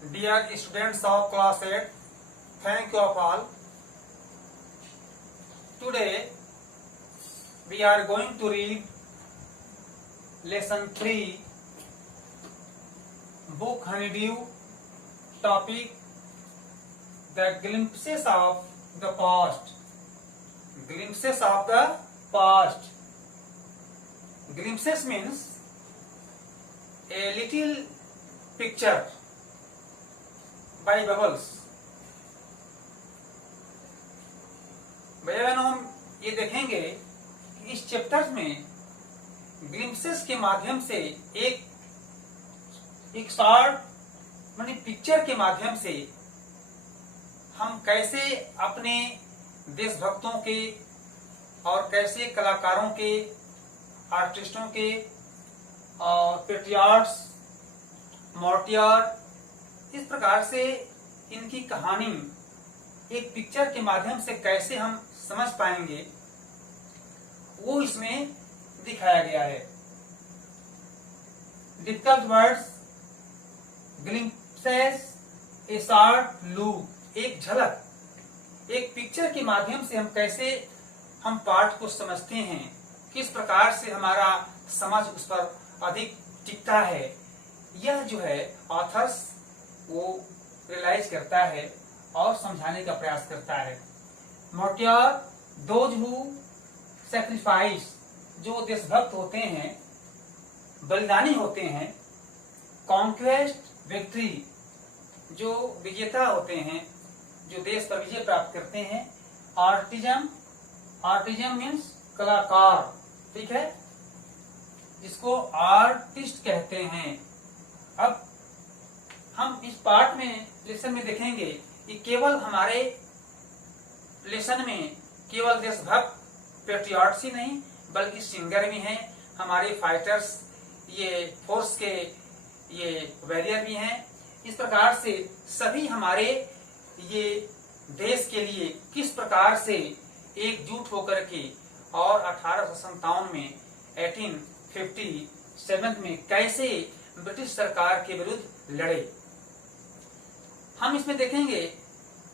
Dear students of class 8, thank you of all. Today we are going to read lesson 3, book Honeydew, topic the glimpses of the past. Glimpses of the past. Glimpses means a little picture by bubbles. भैया हम ये देखेंगे कि इस chapter में glimpses के माध्यम से एक शॉर्ट मानी पिक्चर के माध्यम से हम कैसे अपने देशभक्तों के और कैसे कलाकारों के, आर्टिस्टों के और पेट्रियार्ट्स, मार्टियर, इस प्रकार से इनकी कहानी एक पिक्चर के माध्यम से कैसे हम समझ पाएंगे, वो इसमें दिखाया गया है. डिफिकल्ट वर्ड्स, ग्लिम्पसेस, ए शॉर्ट लुक, एक झलक, एक पिक्चर के माध्यम से हम कैसे हम पाठ को समझते हैं, किस प्रकार से हमारा समझ उस पर अधिक टिकता है, यह जो है ऑथर्स वो रियलाइज करता है और समझाने का प्रयास करता है. मार्टियर, दोज हु सैक्रिफाइस, जो देशभक्त होते हैं, बलिदानी होते हैं. कॉन्क्वेस्ट, विक्ट्री, जो विजेता होते हैं, जो देश पर विजय प्राप्त करते हैं. आर्टिजम, आर्टिजम मीन्स कलाकार, ठीक है, जिसको आर्टिस्ट कहते हैं. अब हम इस पार्ट में लेसन में देखेंगे कि केवल हमारे लेसन में केवल देशभक्त पेट्रियार्ट्स ही नहीं बल्कि सिंगर भी हैं, हमारे फाइटर्स, ये फोर्स के ये वॉरियर भी हैं. इस प्रकार से सभी हमारे ये देश के लिए किस प्रकार से एकजुट होकर के और 1857 में 1857 में कैसे ब्रिटिश सरकार के विरुद्ध लड़े. हम इसमें देखेंगे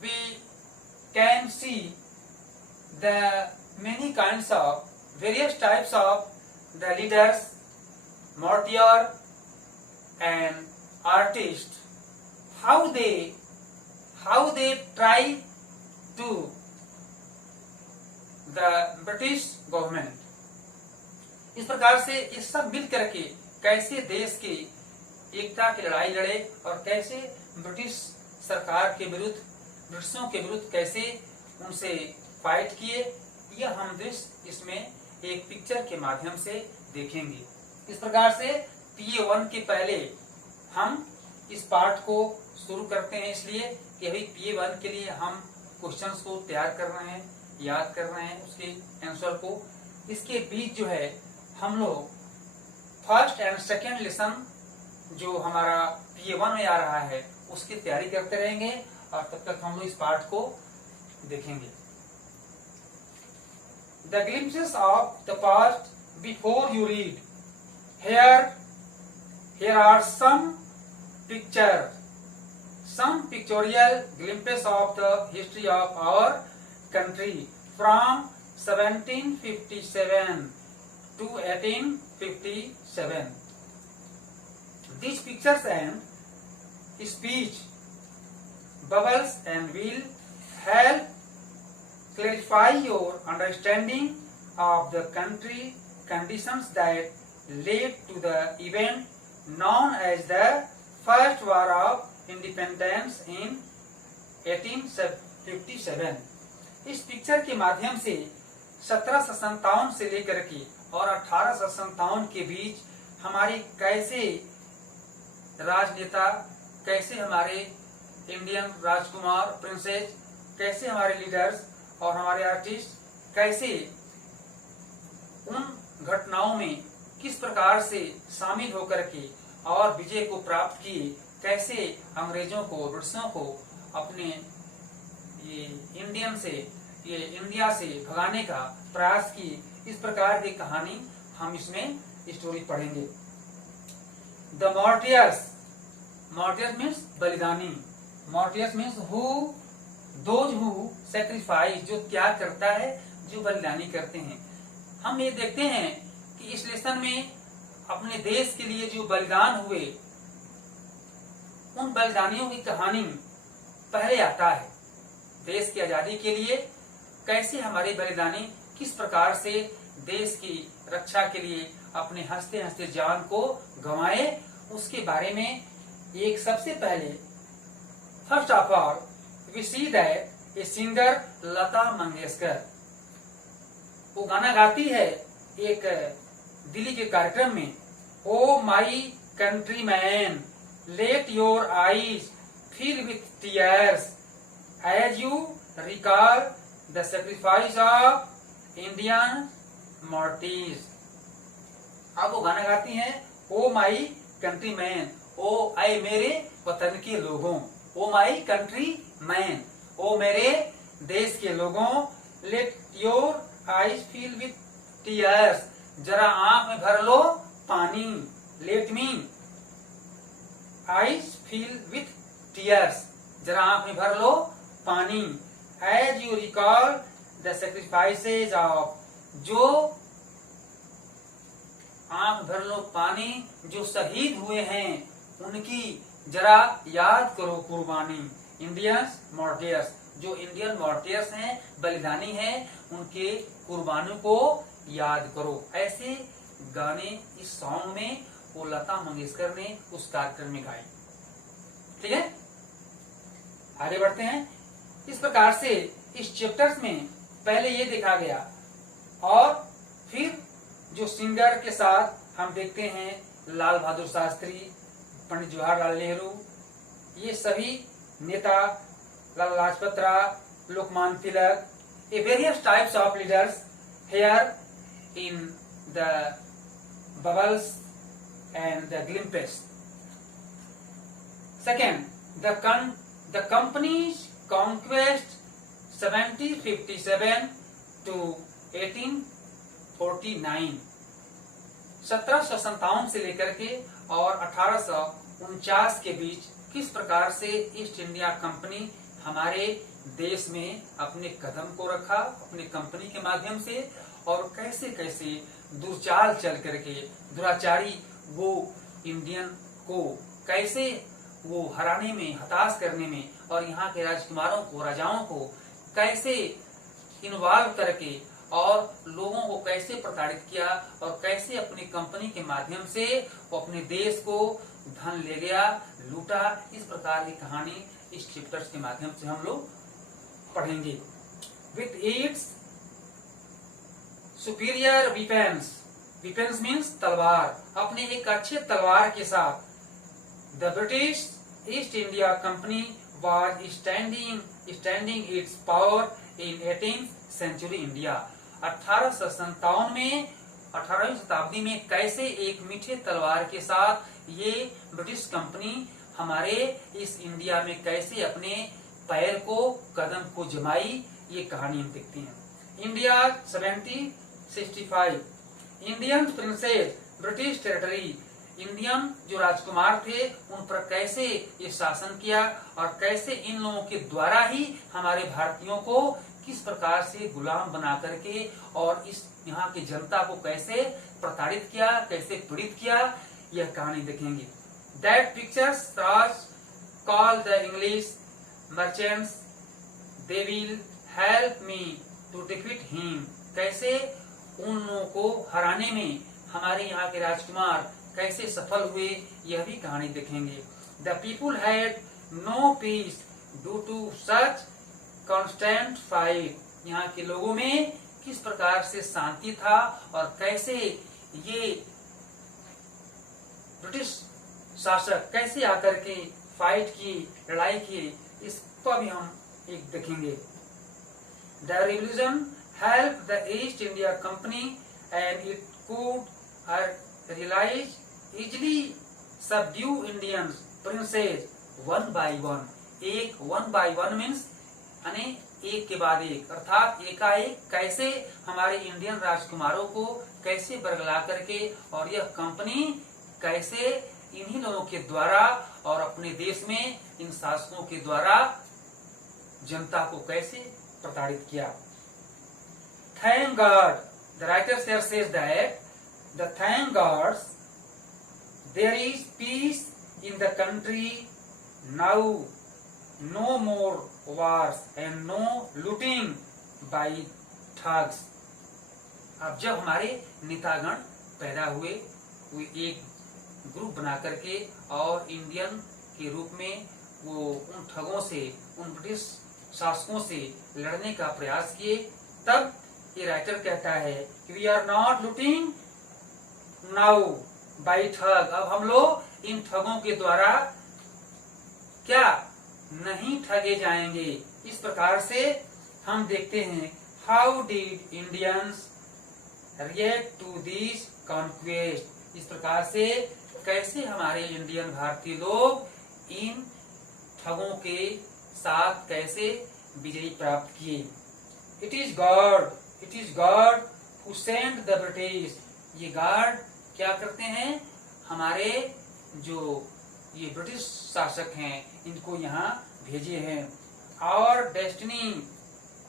we can see the many kinds of various types of the leaders, martyr and artists, how they try to the British government. इस प्रकार से ये सब मिल करके कैसे देश की एकता की लड़ाई लड़े और कैसे ब्रिटिश सरकार के विरुद्ध, ब्रिटिशों के विरुद्ध कैसे उनसे फाइट किए, यह हम दृश्य इसमें एक पिक्चर के माध्यम से देखेंगे. इस प्रकार से PA1 के पहले हम इस पाठ को शुरू करते हैं, इसलिए कि अभी PA1 के लिए हम क्वेश्चंस को तैयार कर रहे हैं, याद कर रहे हैं उसके आंसर को. इसके बीच जो है हम लोग फर्स्ट एंड सेकेंड लेसन जो हमारा PA1 में आ रहा है उसकी तैयारी करते रहेंगे और तब तक हम लोग इस पाठ को देखेंगे. The glimpses of the past before you read. Here are some pictorial glimpses of the history of our country from 1757 to 1857. These pictures and speech bubbles and will help clarify your understanding of the country conditions that led to the event known as the First War of Independence in 1857. इस picture के माध्यम से 1757 से लेकर के और 1857 के बीच हमारे कैसे राजनेता, कैसे हमारे इंडियन राजकुमार, प्रिंसेस, कैसे हमारे लीडर्स और हमारे आर्टिस्ट कैसे उन घटनाओं में किस प्रकार से शामिल होकर के और विजय को प्राप्त किए, कैसे अंग्रेजों को, ब्रिटिशों को अपने ये इंडिया से भगाने का प्रयास की, इस प्रकार की कहानी हम इसमें स्टोरी पढ़ेंगे. द मार्टियर्स, मार्टियर्स मीन्स बलिदानी, martyrs means who, those who sacrifice, जो त्याग करता है, जो बलिदानी करते हैं। हम ये देखते हैं कि इस लेसन में अपने देश के लिए जो बलिदान हुए, उन बलिदानियों की कहानी पहले आता है। देश की आजादी के लिए कैसे हमारे बलिदानी किस प्रकार से देश की रक्षा के लिए अपने हंसते हंसते जान को गंवाए, उसके बारे में एक सबसे पहले first of all we see that a singer Lata Mangeshkar, वो गाना गाती है एक दिल्ली के कार्यक्रम में, O my countryman let your eyes fill with tears as you recall the sacrifice of Indian martyrs. अब वो गाना गाती हैं, ओ माई कंट्री मैन, ओ आए मेरे वतन के लोगों, ओ माई कंट्री मैन, ओ मेरे देश के लोगों, let your eyes fill with tears, जरा आंख में भर लो पानी, let me eyes fill with tears, जरा आंख में भर लो पानी, as you recall the sacrifices of, जो आंख भर लो पानी, जो शहीद हुए हैं उनकी जरा याद करो कुर्बानी, इंडियंस मार्टियर्स, जो इंडियन मार्टियर्स हैं, बलिदानी हैं, उनके कुर्बानियों को याद करो। ऐसे गाने इस सॉन्ग में वो लता मंगेशकर ने उस कार्यक्रम में गाए। ठीक है, आगे बढ़ते हैं। इस प्रकार से इस चैप्टर्स में पहले ये देखा गया, और फिर जो सिंगर के साथ हम देखते हैं लाल बहादुर शास्त्री, पंडित जवाहरलाल नेहरू, ये सभी नेता, Lala Lajpat Rai, Lokmanya Tilak, a various types of leaders here in the bubbles and the glimpses. Second, the company's conquest 1757 to 1849, 1757 से लेकर के और 1849 के बीच किस प्रकार से ईस्ट इंडिया कंपनी हमारे देश में अपने कदम को रखा, अपने कंपनी के माध्यम से, और कैसे कैसे दुर्चाल चल करके दुराचारी वो इंडियन को कैसे वो हराने में, हताश करने में, और यहाँ के राजकुमारों को, राजाओं को कैसे इन्वॉल्व करके और लोगों को कैसे प्रताड़ित किया, और कैसे अपनी कंपनी के माध्यम से वो अपने देश को धन ले गया, लूटा। इस प्रकार की कहानी इस चैप्टर्स के माध्यम से हम लोग पढ़ेंगे। With its superior weapons, weapons means तलवार, अपने एक अच्छे तलवार के साथ the British East India Company was standing its power in 18th century India. 1857 में, 18वीं शताब्दी में कैसे एक मीठे तलवार के साथ ये ब्रिटिश कंपनी हमारे इस इंडिया में कैसे अपने पैर को, कदम को जमाई, ये कहानी हम देखते हैं। India 1765, Indian princess British territory, Indian जो राजकुमार थे उन पर कैसे ये शासन किया, और कैसे इन लोगों के द्वारा ही हमारे भारतीयों को किस प्रकार से गुलाम बना करके और इस यहाँ की जनता को कैसे प्रताड़ित किया, कैसे पीड़ित किया, यह कहानी देखेंगे। That pictures Raj call the English merchants, they will help me to defeat him, कैसे उन लोगों को हराने में हमारे यहाँ के राजकुमार कैसे सफल हुए, यह भी कहानी देखेंगे। The people had no peace due to such constant fight, यहाँ के लोगों में किस प्रकार से शांति था, और कैसे ये ब्रिटिश शासक कैसे आकर के फाइट की, लड़ाई की, इसको भी हम एक देखेंगे। The revolution help the East India Company and it could realise easily subdue Indian princes one by one. एक वन बाय वन मीन्स यानी एक के बाद एक, अर्थात एकाएक कैसे हमारे इंडियन राजकुमारों को कैसे बरगला करके और यह कंपनी कैसे इन्हीं लोगों के द्वारा और अपने देश में इन शासकों के द्वारा जनता को कैसे प्रताड़ित किया। Thank God, the writer here says that the thank God there is peace in the country now, no more wars and no looting by thugs। अब जब हमारे नेतागण पैदा हुए, वो एक ग्रुप बना करके और इंडियन के रूप में वो उन ठगों से, उन ब्रिटिश शासकों से लड़ने का प्रयास किए, तब ये राइटर कहता है कि we are not looting now by thug. अब हम लोग इन ठगों के द्वारा क्या नहीं ठगे जाएंगे। इस प्रकार से हम देखते हैं how did Indians react to this conquest. इस प्रकार से कैसे हमारे इंडियन भारतीय लोग इन ठगों के साथ कैसे विजय प्राप्त किए। It is God who sent the British. ये गॉड क्या करते हैं, हमारे जो ये ब्रिटिश शासक हैं इनको यहाँ भेजे हैं। और destiny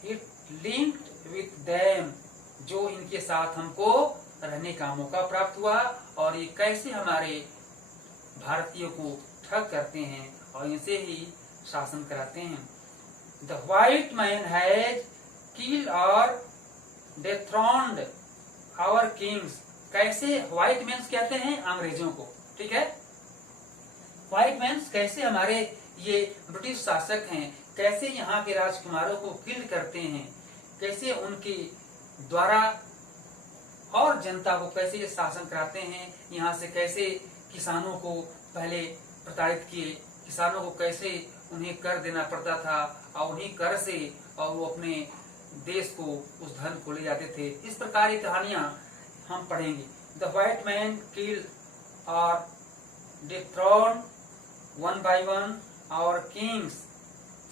it linked with them, जो इनके साथ हमको रहने का मौका प्राप्त हुआ और ये कैसे हमारे भारतीयों को ठग करते हैं और इनसे ही शासन कराते हैं। The white man has killed और डेथ्रॉन्ड आवर किंग्स। कैसे व्हाइट मैन कहते हैं अंग्रेजों को, ठीक है। व्हाइट मैन कैसे हमारे ये ब्रिटिश शासक हैं, कैसे यहाँ के राजकुमारों को किल करते हैं, कैसे उनके द्वारा और जनता को कैसे शासन कराते हैं, यहाँ से कैसे किसानों को पहले प्रताड़ित किए, किसानों को कैसे उन्हें कर देना पड़ता था और उन्हीं कर से और वो अपने देश को, उस धन को ले जाते थे। इस प्रकार की कहानियां हम पढ़ेंगे। द व्हाइट मैन किल्ड और dethroned one by one our kings.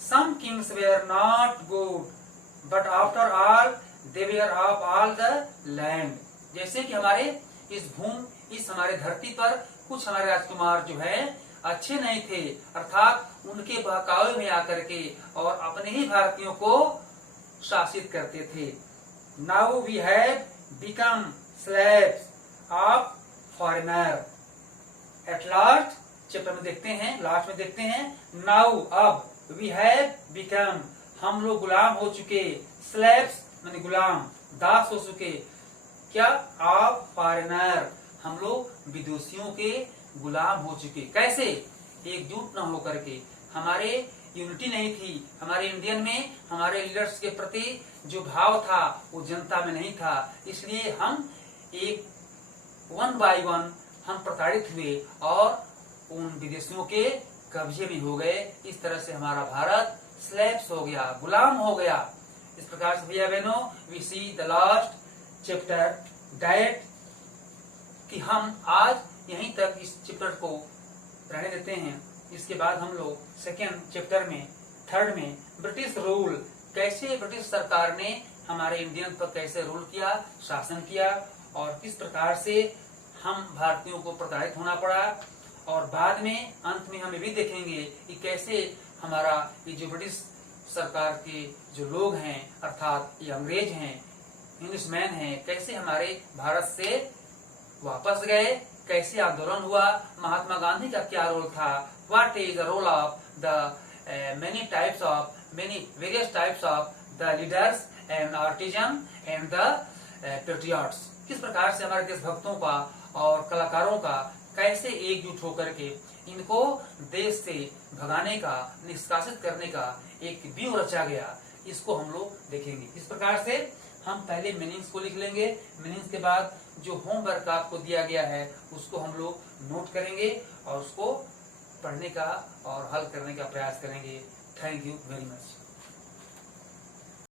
Some kings were not good but after all they were of all the land. जैसे कि हमारे इस हमारे धरती पर कुछ हमारे राजकुमार जो है अच्छे नहीं थे, अर्थात उनके बहकावे में आकर के और अपने ही भारतीयों को शासित करते थे। Now we have become slaves of foreigner. At last chapter में देखते हैं, लास्ट में देखते हैं, नाउ अब, वी हैव बिकम हम लोग गुलाम हो चुके, स्लेव्स माने गुलाम, दास हो चुके, क्या ऑफ फॉरेनर हम लोग विदेशियों के गुलाम हो चुके। कैसे, एकजुट न होकर के, हमारे यूनिटी नहीं थी, हमारे इंडियन में हमारे लीडर्स के प्रति जो भाव था वो जनता में नहीं था, इसलिए हम एक वन बाय वन हम प्रताड़ित हुए और उन विदेशियों के कब्जे में हो गए। इस तरह से हमारा भारत स्लेव्स हो गया, गुलाम हो गया। इस प्रकार से भैया बहनों we see the last chapter that, कि हम आज यहीं तक इस चैप्टर को रहने देते हैं। इसके बाद हम लोग सेकेंड चैप्टर में, थर्ड में, ब्रिटिश रूल, कैसे ब्रिटिश सरकार ने हमारे इंडियन पर कैसे रूल किया, शासन किया और किस प्रकार से हम भारतीयों को प्रताड़ित होना पड़ा। और बाद में अंत में हम ये भी देखेंगे कि कैसे हमारा ये जो ब्रिटिश सरकार के जो लोग हैं, अर्थात ये अंग्रेज हैं, इंग्लिशमैन हैं, कैसे हमारे भारत से वापस गए, कैसे आंदोलन हुआ, महात्मा गांधी का क्या रोल था, what is the role of the many various types of the leaders and artisan and the patriots। किस प्रकार से हमारे देशभक्तों का और कलाकारों का कैसे एकजुट होकर के इनको देश से भगाने का, निष्कासित करने का एक व्यूह रचा गया, इसको हम लोग देखेंगे। इस प्रकार से हम पहले मीनिंग्स को लिख लेंगे, मीनिंग्स के बाद जो होमवर्क आपको दिया गया है उसको हम लोग नोट करेंगे और उसको पढ़ने का और हल करने का प्रयास करेंगे। Thank you very much.